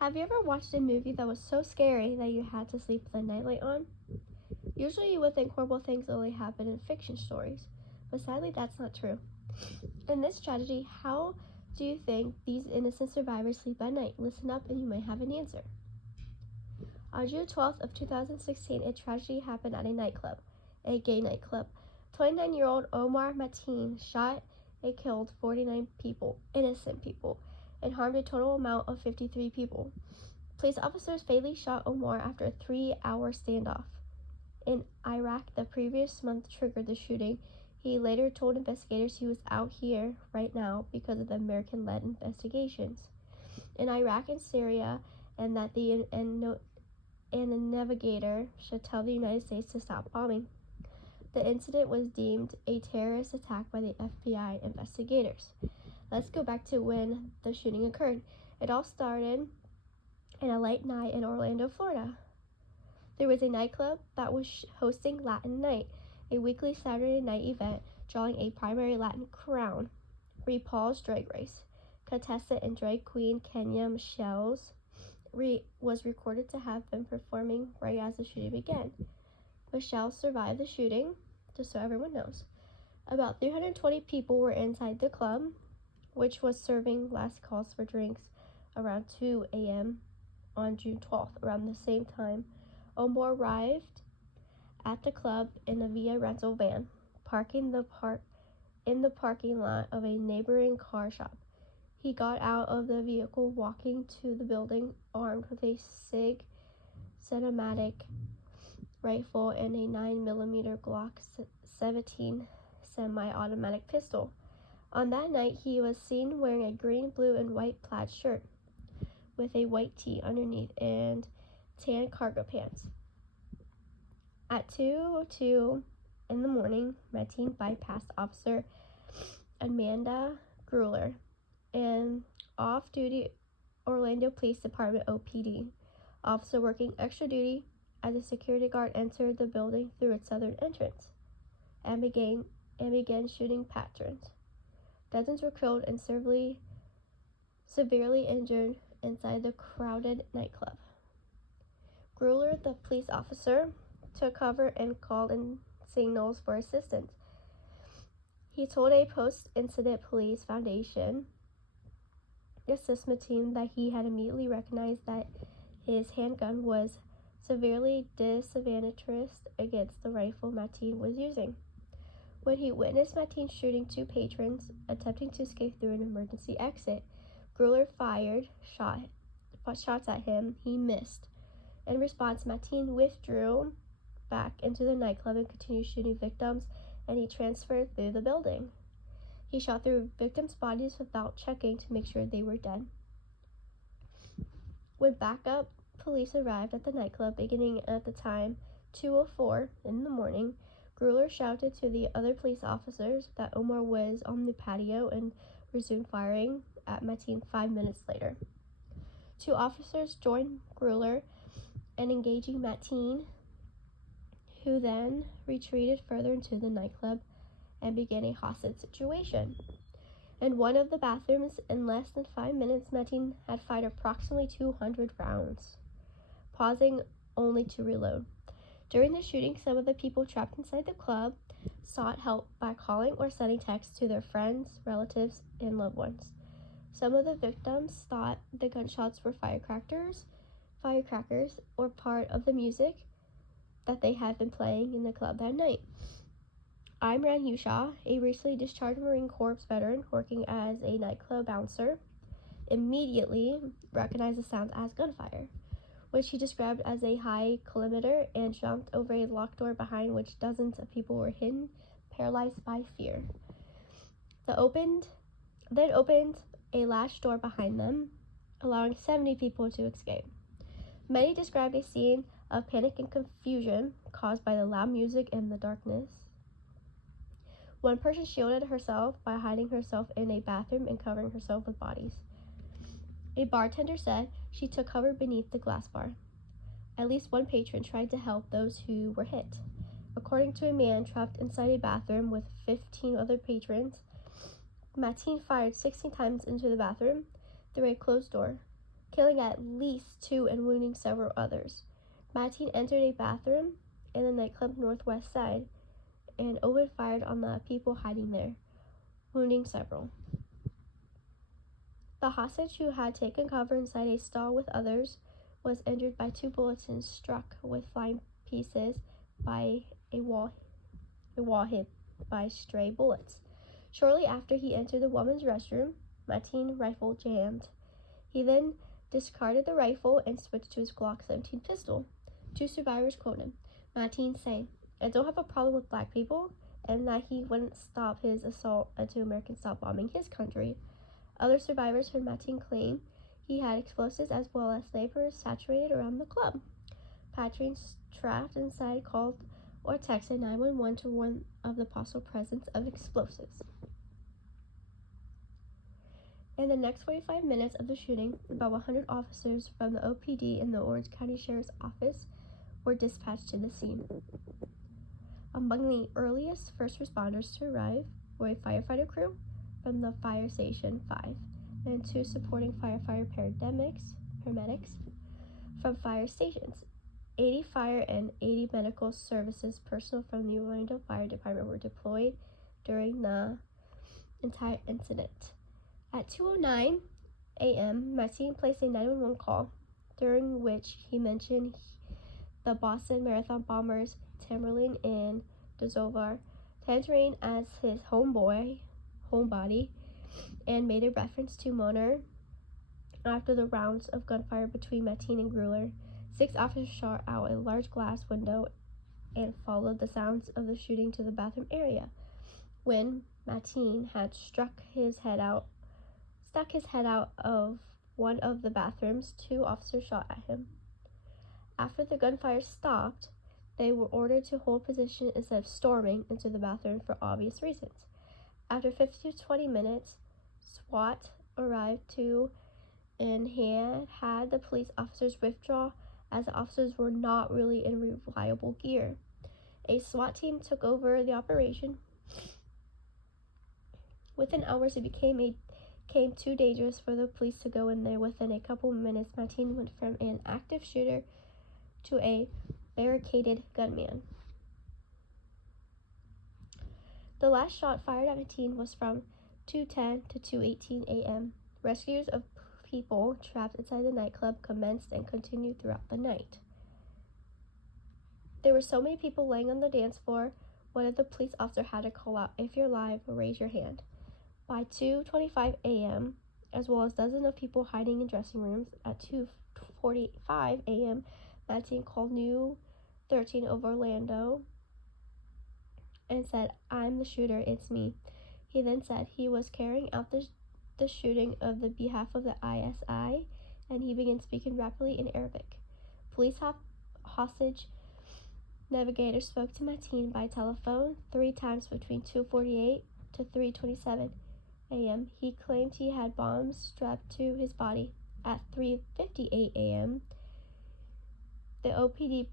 Have you ever watched a movie that was so scary that you had to sleep with the nightlight on? Usually you would think horrible things only happen in fiction stories, but sadly that's not true. In this tragedy, how do you think these innocent survivors sleep at night? Listen up and you might have an answer. On June 12th of 2016, a tragedy happened at a nightclub, a gay nightclub. 29-year-old Omar Mateen shot and killed 49 people, innocent people, and harmed a total amount of 53 people. Police officers fatally shot Omar after a 3-hour standoff. In Iraq, the previous month triggered the shooting. He later told investigators he was out here right now because of the American-led investigations in Iraq and Syria, and that the navigator should tell the United States to stop bombing. The incident was deemed a terrorist attack by the FBI investigators. Let's go back to when the shooting occurred. It all started in a late night in Orlando, Florida. There was a nightclub that was hosting Latin Night, a weekly Saturday night event drawing a primary Latin crown, RuPaul's Drag Race. Contestant and drag queen Kenya Michelle's was recorded to have been performing right as the shooting began. Michelle survived the shooting, just so everyone knows. About 320 people were inside the club, which was serving last calls for drinks around 2 a.m. on June 12th. Around the same time, Omar arrived at the club in a VA rental van, parking in the parking lot of a neighboring car shop. He got out of the vehicle, walking to the building, armed with a SIG cinematic rifle and a 9mm Glock 17 semi-automatic pistol. On that night, he was seen wearing a green, blue, and white plaid shirt with a white tee underneath and tan cargo pants. At 2:02 in the morning, Mateen bypassed Officer Amanda Gruller, an off-duty Orlando Police Department OPD officer working extra duty as a security guard, entered the building through its southern entrance and began shooting patrons. Dozens were killed and severely injured inside the crowded nightclub. Gruller, the police officer, took cover and called in signals for assistance. He told a post-incident police foundation assessment team that he had immediately recognized that his handgun was severely disadvantaged against the rifle Mateen was using. When he witnessed Mateen shooting two patrons attempting to escape through an emergency exit, Gruller fired shots at him. He missed. In response, Mateen withdrew back into the nightclub and continued shooting victims, and he transferred through the building. He shot through victims' bodies without checking to make sure they were dead. When backup police arrived at the nightclub, beginning at the time 2:04 in the morning, Gruller shouted to the other police officers that Omar was on the patio and resumed firing at Mateen 5 minutes later. Two officers joined Gruller in engaging Mateen, who then retreated further into the nightclub and began a hostage situation. In one of the bathrooms, in less than 5 minutes, Mateen had fired approximately 200 rounds, pausing only to reload. During the shooting, some of the people trapped inside the club sought help by calling or sending texts to their friends, relatives, and loved ones. Some of the victims thought the gunshots were firecrackers, or part of the music that they had been playing in the club that night. Imran Yusha, a recently discharged Marine Corps veteran working as a nightclub bouncer, immediately recognized the sound as gunfire, which he described as a high kilometer, and jumped over a locked door behind which dozens of people were hidden, paralyzed by fear. Then opened a latch door behind them, allowing 70 people to escape. Many described a scene of panic and confusion caused by the loud music and the darkness. One person shielded herself by hiding herself in a bathroom and covering herself with bodies. A bartender said she took cover beneath the glass bar. At least one patron tried to help those who were hit. According to a man trapped inside a bathroom with 15 other patrons, Mateen fired 16 times into the bathroom through a closed door. killing at least 2 and wounding several others. Mateen entered a bathroom in the nightclub northwest side and opened fire on the people hiding there, wounding several. The hostage, who had taken cover inside a stall with others, was injured by 2 bullets and struck with flying pieces by a wall hit by stray bullets. Shortly after he entered the woman's restroom, Mateen rifle jammed. He then discarded the rifle and switched to his Glock 17 pistol. 2 survivors quote him, Mateen saying, "I don't have a problem with black people," and that he wouldn't stop his assault until Americans stopped bombing his country. Other survivors heard Mateen claim he had explosives as well as snipers saturated around the club. Patrons trapped inside called or texted 911 to warn of the possible presence of explosives. In the next 45 minutes of the shooting, about 100 officers from the OPD and the Orange County Sheriff's Office were dispatched to the scene. Among the earliest first responders to arrive were a firefighter crew from the Fire Station 5 and 2 supporting firefighter paramedics from fire stations. 80 fire and 80 medical services personnel from the Orlando Fire Department were deployed during the entire incident. At 2:09 a.m., Mateen placed a 911 call, during which he mentioned the Boston Marathon bombers Tamerlane and Dozovar, Tangerine as his homebody, and made a reference to Moner. After the rounds of gunfire between Mateen and Gruler, 6 officers shot out a large glass window and followed the sounds of the shooting to the bathroom area. When Mateen had stuck his head out of one of the bathrooms, 2 officers shot at him. After the gunfire stopped, they were ordered to hold position instead of storming into the bathroom for obvious reasons. After 15 to 20 minutes, SWAT arrived too and had the police officers withdraw, as the officers were not really in reliable gear. A SWAT team took over the operation. Within hours, it became too dangerous for the police to go in there. Within a couple minutes, Mateen went from an active shooter to a barricaded gunman. The last shot fired at Mateen was from 2:10 to 2:18 a.m. Rescues of people trapped inside the nightclub commenced and continued throughout the night. There were so many people laying on the dance floor, one of the police officers had to call out, "If you're live, raise your hand." By 2:25 a.m., as well as dozens of people hiding in dressing rooms, at 2:45 a.m., Mateen called New 13 of Orlando and said, "I'm the shooter, it's me." He then said he was carrying out the shooting of the behalf of the ISI, and he began speaking rapidly in Arabic. Police hostage navigator spoke to Mateen by telephone 3 times between 2:48 to 3:27 a.m. He claimed he had bombs strapped to his body. At 3:58 a.m., the OPD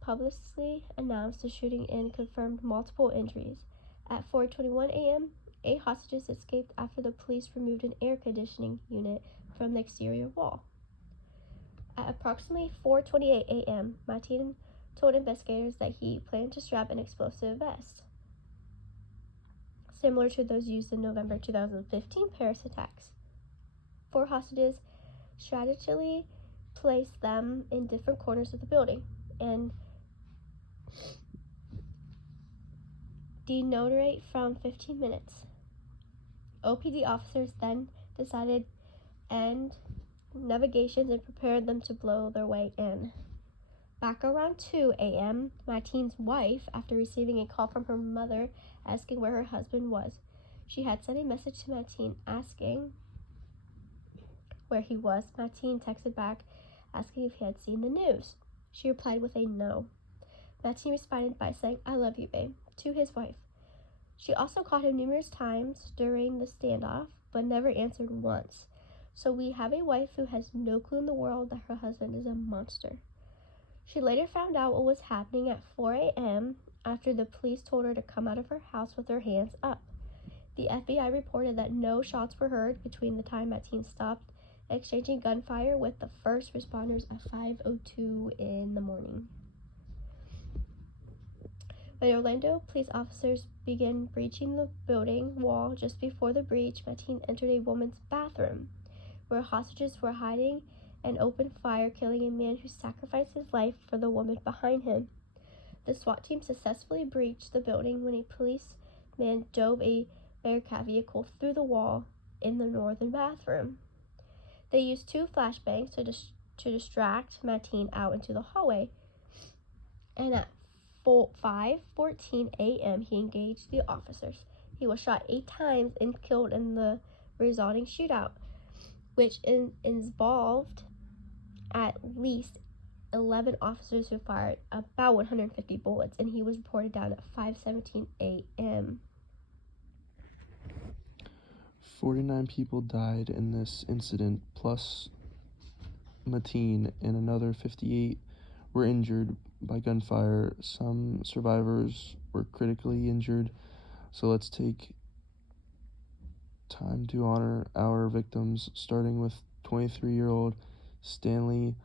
publicly announced the shooting and confirmed multiple injuries. At 4:21 a.m., 8 hostages escaped after the police removed an air conditioning unit from the exterior wall. At approximately 4:28 a.m., Mateen told investigators that he planned to strap an explosive vest, similar to those used in November 2015 Paris attacks. 4 hostages strategically placed them in different corners of the building and denotate from 15 minutes. OPD officers then decided end navigations and prepared them to blow their way in. Back around 2 a.m., Mateen's wife, after receiving a call from her mother asking where her husband was, she had sent a message to Mateen asking where he was. Mateen texted back asking if he had seen the news. She replied with a no. Mateen responded by saying, "I love you, babe," to his wife. She also called him numerous times during the standoff, but never answered once. So we have a wife who has no clue in the world that her husband is a monster. She later found out what was happening at 4 a.m. after the police told her to come out of her house with her hands up. The FBI reported that no shots were heard between the time Mateen stopped exchanging gunfire with the first responders at 5:02 in the morning. When Orlando police officers began breaching the building wall just before the breach, Mateen entered a woman's bathroom where hostages were hiding and opened fire, killing a man who sacrificed his life for the woman behind him. The SWAT team successfully breached the building when a policeman drove a Bearcat vehicle through the wall in the northern bathroom. They used 2 flashbangs to distract Mateen out into the hallway, and at 5:14 a.m. he engaged the officers. He was shot 8 times and killed in the resulting shootout, which involved at least 11 officers who fired about 150 bullets, and he was reported down at 5:17 a.m. 49 people died in this incident, plus Mateen, and another 58 were injured by gunfire. Some survivors were critically injured, so let's take time to honor our victims, starting with 23-year-old Stanley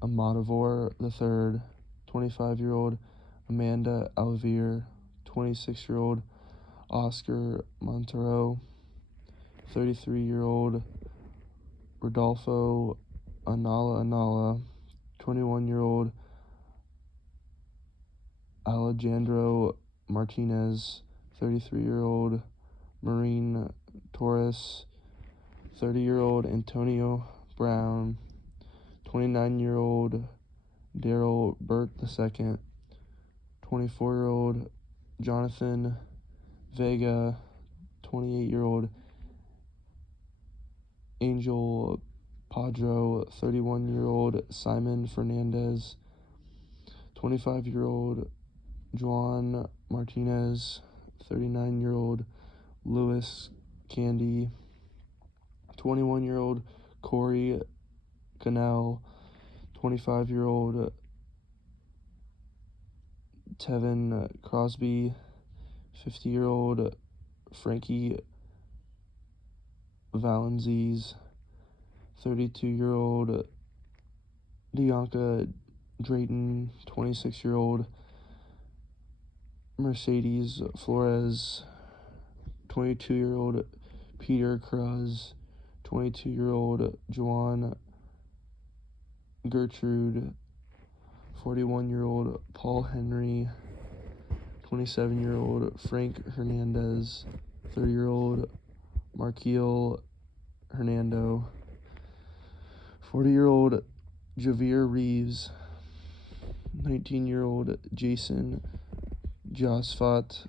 Amadavor III, 25-year-old Amanda Alvier, 26-year-old Oscar Montero, 33-year-old Rodolfo Anala, 21-year-old Alejandro Martinez, 33-year-old Maureen Torres, 30-year-old Antonio Brown, 29-year-old Daryl Burt II, 24-year-old Jonathan Vega, 28-year-old Angel Padro, 31-year-old Simon Fernandez, 25-year-old Juan Martinez, 39-year-old Louis Candy, 21-year-old Corey Cannell, 25-year-old Tevin Crosby, 50-year-old Frankie Valenzies, 32-year-old Dianca Drayton, 26-year-old Mercedes Flores, 22-year-old Peter Cruz, 22-year-old Joan Gertrude, 41-year-old Paul Henry, 27-year-old Frank Hernandez, 30-year-old Marquiel Hernando, 40-year-old Javier Reeves, 19-year-old Jason Josfat,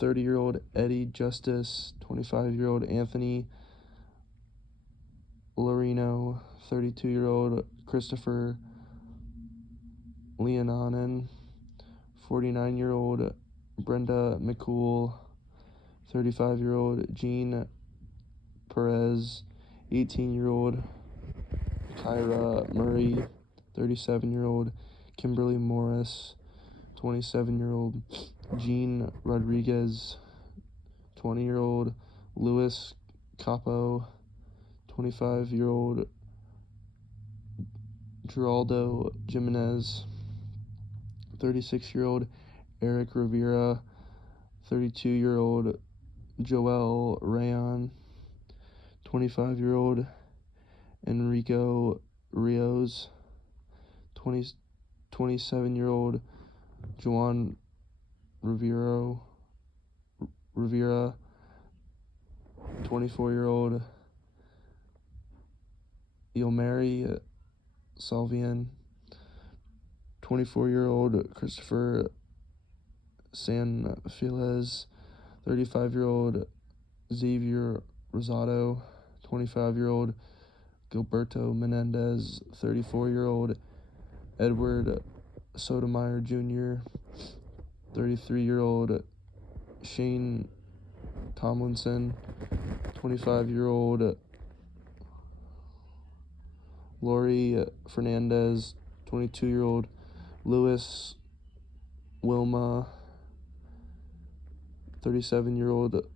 30-year-old Eddie Justice, 25-year-old Anthony Lorino, 32-year-old Christopher Leonanen, 49-year-old Brenda McCool, 35-year-old Jean Perez, 18-year-old Kyra Murray, 37-year-old Kimberly Morris, 27-year-old Jean Rodriguez, 20-year-old Luis Capo, 25-year-old Geraldo Jimenez, 36-year-old Eric Rivera, 32-year-old Joel Rayon, 25-year-old Enrico Rios, 27-year-old Juan Rivera, 24-year-old Yomari Salvian, 24-year-old Christopher Sanfiles, 35-year-old Xavier Rosado, 25-year-old Gilberto Menendez, 34-year-old Edward Sotomayor Jr., 33-year-old Shane Tomlinson, 25-year-old Lori Fernandez, 22-year-old Louis Wilma, 37-year-old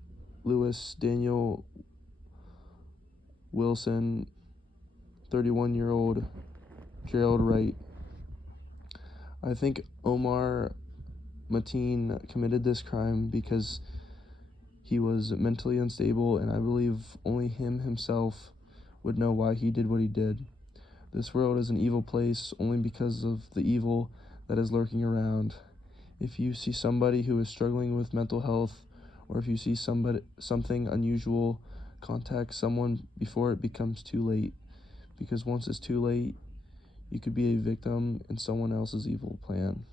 Louis Daniel Wilson, 31-year-old Gerald Wright. I think Omar Mateen committed this crime because he was mentally unstable, and I believe only him himself would know why he did what he did. This world is an evil place only because of the evil that is lurking around. If you see somebody who is struggling with mental health, or if you see something unusual, contact someone before it becomes too late, because once it's too late, you could be a victim in someone else's evil plan.